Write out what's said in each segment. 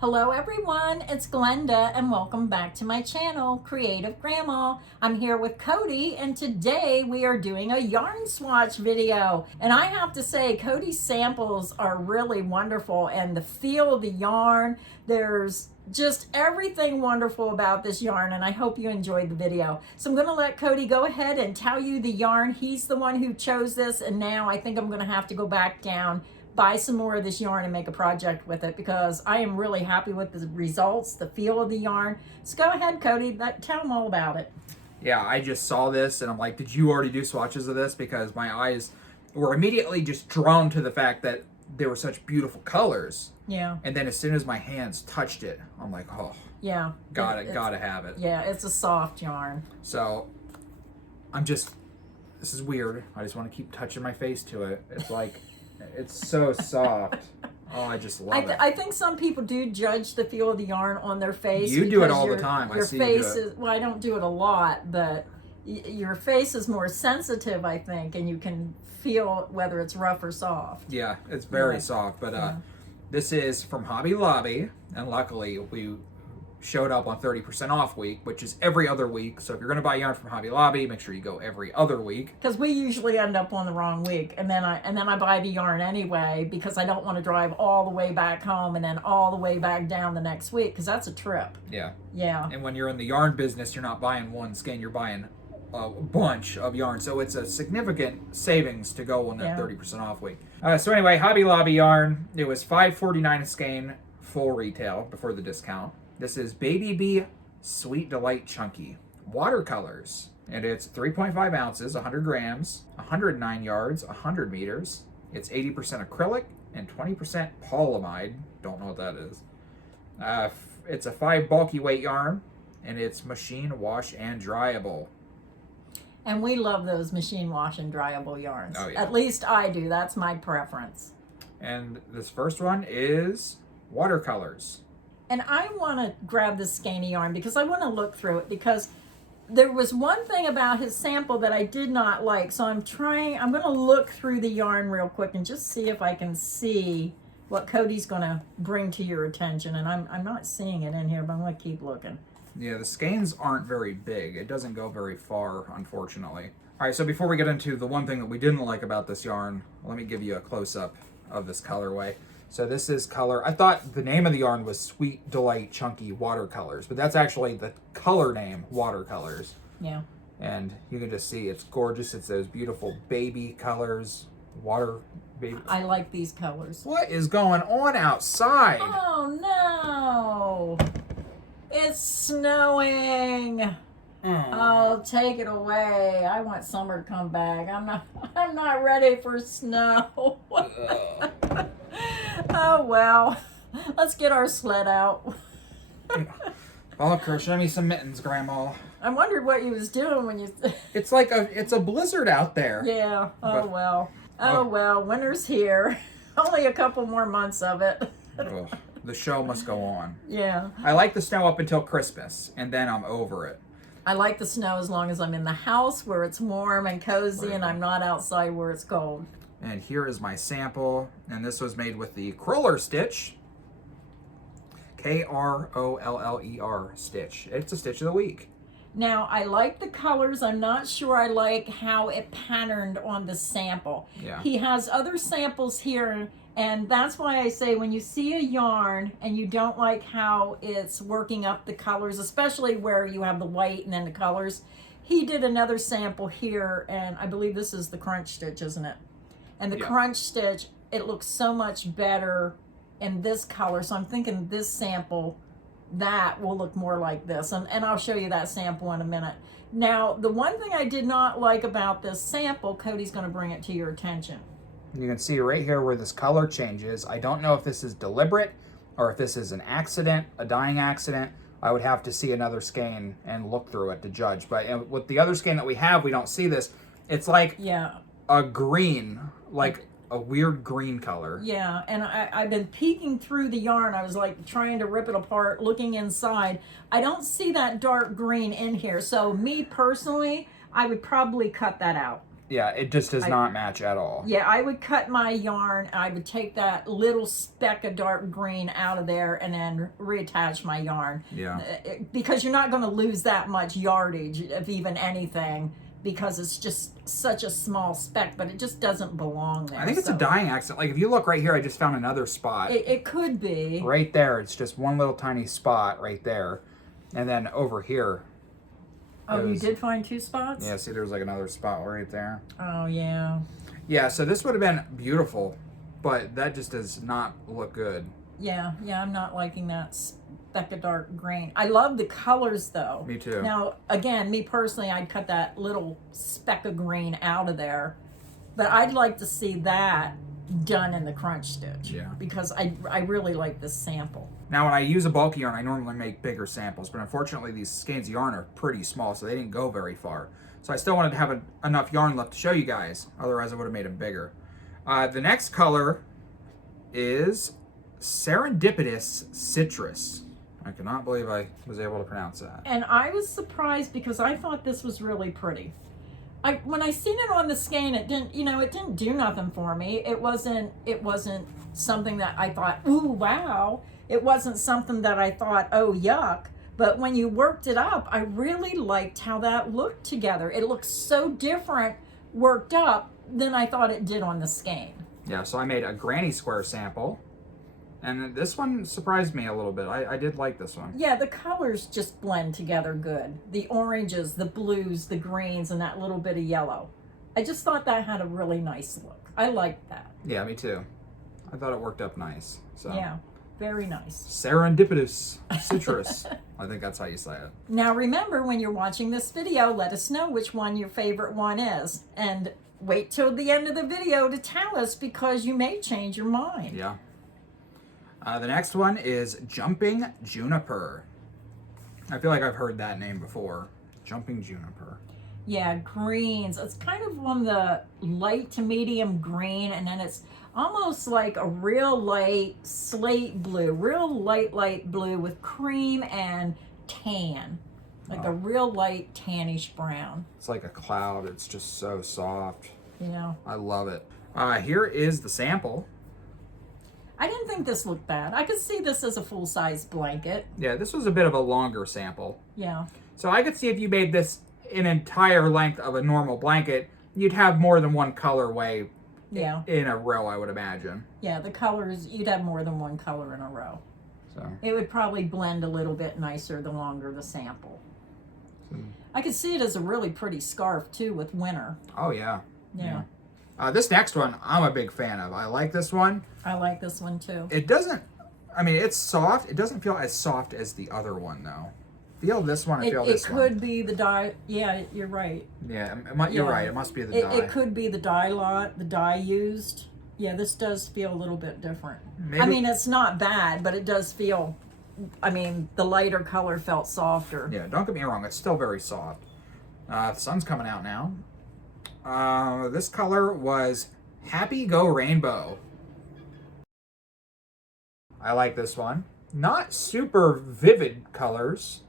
Hello everyone, it's Glenda and welcome back to my channel, Creative Grandma. I'm here with Cody and today we are doing a yarn swatch video. And I have to say, Cody's samples are really wonderful and the feel of the yarn, there's just everything wonderful about this yarn and I hope you enjoyed the video. So I'm gonna let Cody go ahead and tell you the yarn. He's the one who chose this and now I think I'm gonna have to go back down, buy some more of this yarn and make a project with it because I am really happy with the results, the feel of the yarn. So go ahead, Cody, tell them all about it. Yeah, I just saw this and I'm like, did you already do swatches of this? Because my eyes were immediately just drawn to the fact that there were such beautiful colors. Yeah. And then as soon as my hands touched it, I'm like, oh, yeah, gotta have it. Yeah, it's a soft yarn. So this is weird. I just want to keep touching my face to it. It's like, it's so soft. Oh, I just love it. I think some people do judge the feel of the yarn on their face. You do it all the time. Your face is, well, I don't do it a lot, but your face is more sensitive, I think, and you can feel whether it's rough or soft. Yeah, it's very soft. But this is from Hobby Lobby, and luckily we showed up on 30% off week, which is every other week. So if you're going to buy yarn from Hobby Lobby, make sure you go every other week. Because we usually end up on the wrong week, and then I buy the yarn anyway because I don't want to drive all the way back home and then all the way back down the next week because that's a trip. Yeah. Yeah. And when you're in the yarn business, you're not buying one skein, you're buying a bunch of yarn. So it's a significant savings to go on that 30% off week. So anyway, Hobby Lobby yarn, it was $5.49 a skein full retail before the discount. This is Baby Bee Sweet Delight Chunky Watercolors. And it's 3.5 ounces, 100 grams, 109 yards, 100 meters. It's 80% acrylic and 20% polyamide. Don't know what that is. It's a 5 bulky weight yarn, and it's machine wash and dryable. And we love those machine wash and dryable yarns. Oh, yeah. At least I do. That's my preference. And this first one is Watercolors. And I want to grab this skein of yarn because I want to look through it because there was one thing about his sample that I did not like. So I'm going to look through the yarn real quick and just see if I can see what Cody's going to bring to your attention. And I'm not seeing it in here, but I'm going to keep looking. Yeah, the skeins aren't very big. It doesn't go very far, unfortunately. All right, so before we get into the one thing that we didn't like about this yarn, let me give you a close-up of this colorway. So this is color, I thought the name of the yarn was Sweet Delight Chunky Watercolors, but that's actually the color name, Watercolors. Yeah. And you can just see it's gorgeous. It's those beautiful baby colors, baby. I like these colors. What is going on outside? Oh no! It's snowing. Oh, take it away. I want summer to come back. I'm not ready for snow. Oh well. Let's get our sled out. Oh, show me some mittens, Grandma. I wondered what you was doing when you It's like it's a blizzard out there. Yeah. Well. Oh well, winter's here. Only a couple more months of it. Oh, the show must go on. Yeah. I like the snow up until Christmas, and then I'm over it. I like the snow as long as I'm in the house where it's warm and cozy and I'm not outside where it's cold. And here is my sample, and this was made with the Kroller stitch. K-R-O-L-L-E-R stitch. It's a stitch of the week. Now, I like the colors. I'm not sure I like how it patterned on the sample. Yeah. He has other samples here, and that's why I say when you see a yarn and you don't like how it's working up the colors, especially where you have the white and then the colors, he did another sample here, and I believe this is the crunch stitch, isn't it? And the crunch stitch, it looks so much better in this color. So I'm thinking this sample, that will look more like this. And I'll show you that sample in a minute. Now, the one thing I did not like about this sample, Cody's going to bring it to your attention. You can see right here where this color changes. I don't know if this is deliberate or if this is an accident, a dyeing accident. I would have to see another skein and look through it to judge. But with the other skein that we have, we don't see this. It's like a green, like a weird green color. Yeah, and I've been peeking through the yarn. I was like trying to rip it apart, looking inside. I don't see that dark green in here. So me personally, I would probably cut that out. Yeah, it just does not match at all. Yeah, I would cut my yarn. I would take that little speck of dark green out of there and then reattach my yarn. Yeah. Because you're not going to lose that much yardage of even anything because it's just such a small speck, but it just doesn't belong there. I think it's a dyeing accident. Like if you look right here, I just found another spot. It could be. Right there, it's just one little tiny spot right there. And then over here. Oh, you did find 2 spots? Yeah, see there's like another spot right there. Oh, yeah. Yeah, so this would have been beautiful, but that just does not look good. Yeah, I'm not liking that speck of dark green. I love the colors though. Me too. Now, again, me personally, I'd cut that little speck of green out of there, but I'd like to see that done in the crunch stitch. Yeah. Because I really like this sample. Now, when I use a bulky yarn, I normally make bigger samples, but unfortunately these skeins of yarn are pretty small, so they didn't go very far. So I still wanted to have enough yarn left to show you guys, otherwise I would have made them bigger. The next color is Serendipitous Citrus. I cannot believe I was able to pronounce that. And I was surprised because I thought this was really pretty. When I seen it on the skein, it didn't do nothing for me. It wasn't something that I thought, ooh, wow. It wasn't something that I thought, oh, yuck. But when you worked it up, I really liked how that looked together. It looks so different worked up than I thought it did on the skein. Yeah, so I made a granny square sample. And this one surprised me a little bit. I did like this one. Yeah, the colors just blend together good. The oranges, the blues, the greens, and that little bit of yellow. I just thought that had a really nice look. I liked that. Yeah, me too. I thought it worked up nice. So yeah, very nice. Serendipitous Citrus. I think that's how you say it. Now remember, when you're watching this video, let us know which one your favorite one is. And wait till the end of the video to tell us because you may change your mind. Yeah. The next one is Jumping Juniper. I feel like I've heard that name before. Jumping Juniper. Yeah, greens. It's kind of on the light to medium green, and then it's almost like a real light slate blue, real light blue with cream and tan. Like a real light tannish brown. It's like a cloud. It's just so soft. Yeah. I love it. Here is the sample. I didn't think this looked bad. I could see this as a full-size blanket. Yeah, this was a bit of a longer sample. Yeah. So I could see if you made this an entire length of a normal blanket, you'd have more than one colorway in a row, I would imagine. Yeah, the colors, you'd have more than one color in a row. So it would probably blend a little bit nicer the longer the sample. I could see it as a really pretty scarf, too, with winter. Oh, yeah. Yeah. This next one, I'm a big fan of. I like this one. I like this one, too. It doesn't, I mean, it's soft. It doesn't feel as soft as the other one, though. Feel this one and feel this one. It could be the dye. Yeah, you're right. Yeah, you're right. It must be the dye. It could be the dye lot, the dye used. Yeah, this does feel a little bit different. Maybe. I mean, it's not bad, but it does feel, I mean, the lighter color felt softer. Yeah, don't get me wrong. It's still very soft. The sun's coming out now. This color was Happy Go Rainbow. I like this one. Not super vivid colors.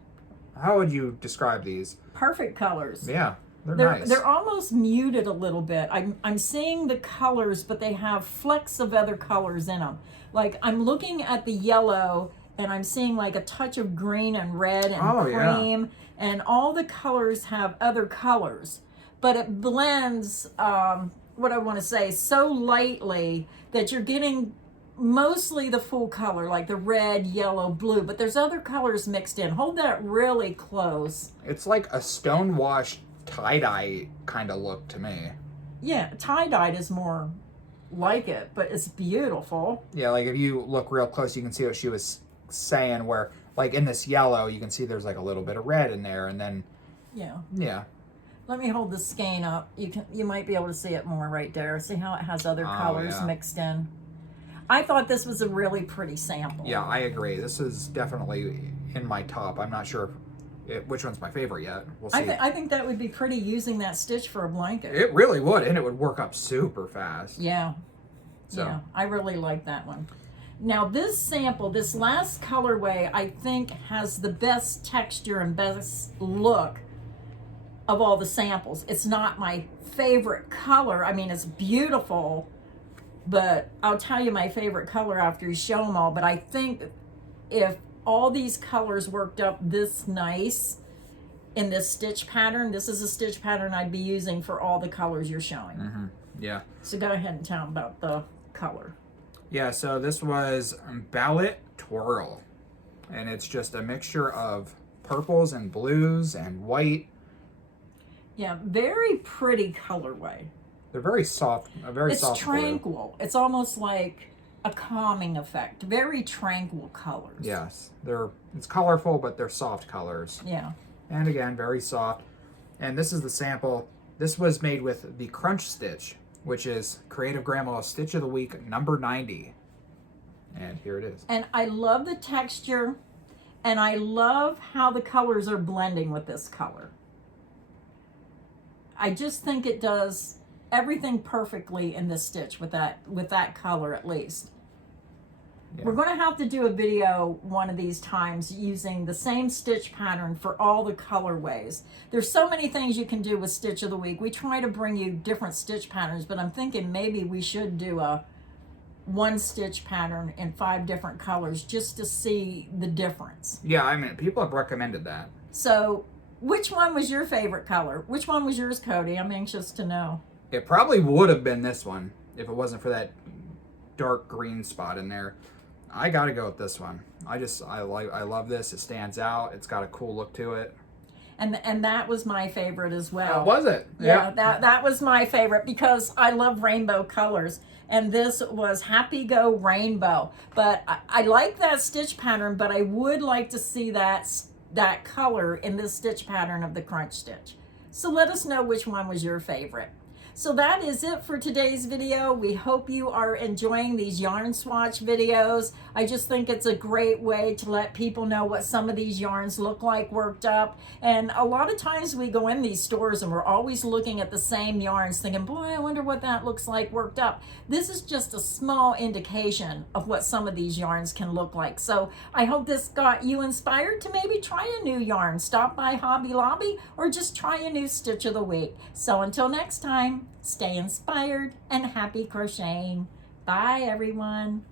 How would you describe these? Perfect colors. Yeah, they're nice. They're almost muted a little bit. I'm seeing the colors, but they have flecks of other colors in them. Like I'm looking at the yellow, and I'm seeing like a touch of green and red and cream, and all the colors have other colors. But it blends, what I want to say, so lightly that you're getting mostly the full color, like the red, yellow, blue, but there's other colors mixed in. Hold that really close. It's like a stonewash tie-dye kind of look to me. Yeah, tie-dyed is more like it, but it's beautiful. Yeah, like if you look real close, you can see what she was saying, where like in this yellow, you can see there's like a little bit of red in there, and then yeah. Let me hold the skein up. You might be able to see it more right there. See how it has other colors mixed in. I thought this was a really pretty sample. Yeah, I agree. This is definitely in my top. I'm not sure which one's my favorite yet. We'll see. I think that would be pretty using that stitch for a blanket. It really would, and it would work up super fast. Yeah. So. Yeah, I really like that one. Now this sample, this last colorway, I think has the best texture and best look of all the samples. It's not my favorite color. I mean, it's beautiful, but I'll tell you my favorite color after you show them all. But I think if all these colors worked up this nice in this stitch pattern, this is a stitch pattern I'd be using for all the colors you're showing. Mm-hmm. Yeah. So go ahead and tell them about the color. Yeah, so this was Ballet Twirl. And it's just a mixture of purples and blues and white. Yeah, very pretty colorway. They're very soft, a very soft It's tranquil. Blue. It's almost like a calming effect. Very tranquil colors. Yes, it's colorful, but they're soft colors. Yeah. And again, very soft. And this is the sample. This was made with the Crunch Stitch, which is Creative Grandma Stitch of the Week number 90. And here it is. And I love the texture, and I love how the colors are blending with this color. I just think it does everything perfectly in this stitch with that color at least. Yeah. We're going to have to do a video one of these times using the same stitch pattern for all the colorways. There's so many things you can do with Stitch of the Week. We try to bring you different stitch patterns, but I'm thinking maybe we should do a one stitch pattern in 5 different colors just to see the difference. Yeah, I mean, people have recommended that. So which one was your favorite color? Which one was yours, Cody? I'm anxious to know. It probably would have been this one if it wasn't for that dark green spot in there. I gotta go with this one. I love this. It stands out. It's got a cool look to it. And that was my favorite as well. Was it? Yeah, that was my favorite because I love rainbow colors. And this was Happy Go Rainbow. But I like that stitch pattern, but I would like to see that color in this stitch pattern of the Crunch Stitch. So let us know which one was your favorite. So that is it for today's video. We hope you are enjoying these yarn swatch videos. I just think it's a great way to let people know what some of these yarns look like worked up. And a lot of times we go in these stores and we're always looking at the same yarns thinking, boy, I wonder what that looks like worked up. This is just a small indication of what some of these yarns can look like. So I hope this got you inspired to maybe try a new yarn. Stop by Hobby Lobby or just try a new Stitch of the Week. So until next time, stay inspired and happy crocheting. Bye, everyone.